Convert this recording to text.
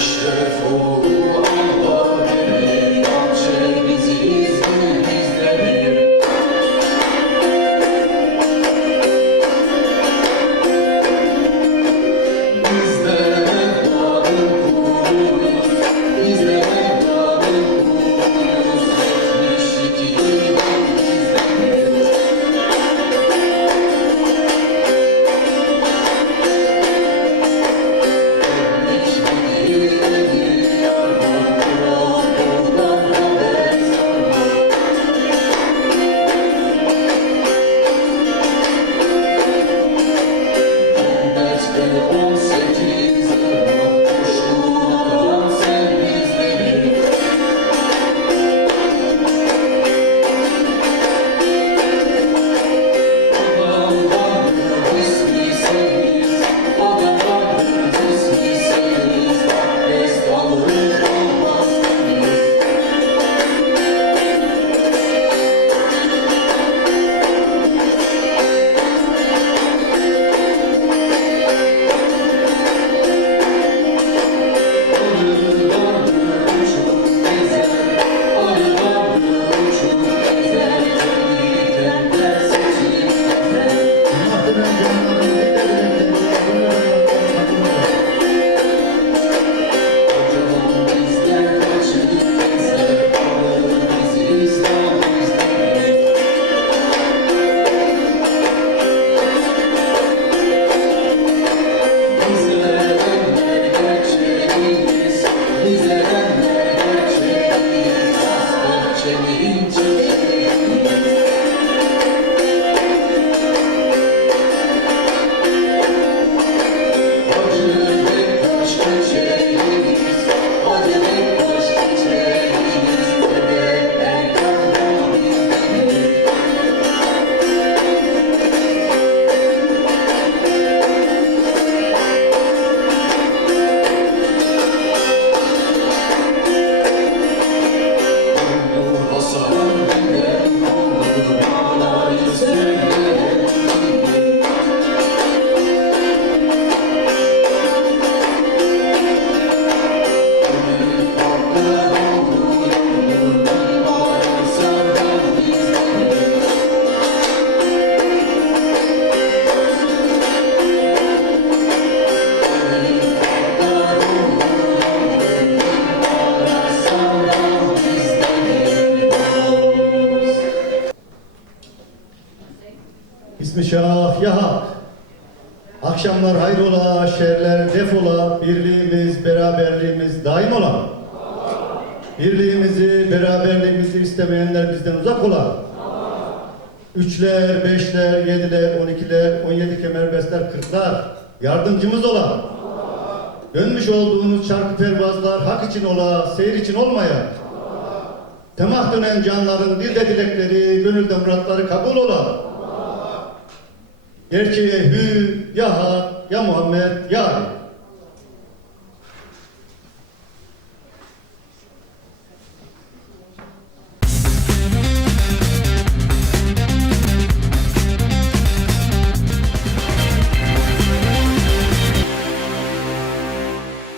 是否 İsmi şah ya hak. Akşamlar hayrola, şerler defola, birliğimiz, beraberliğimiz daim ola. Birliğimizi, beraberliğimizi istemeyenler bizden uzak ola. Üçler, beşler, yediler, on ikiler, on yedi kemerbestler, kırklar, yardımcımız ola. Dönmüş olduğunuz çarkı pervazlar hak için ola, seyir için olmaya. Temah dönen canların dilde dilekleri, gönülde muratları kabul ola. Gerçeğe hü, ya hak, ya Muhammed, ya Ali.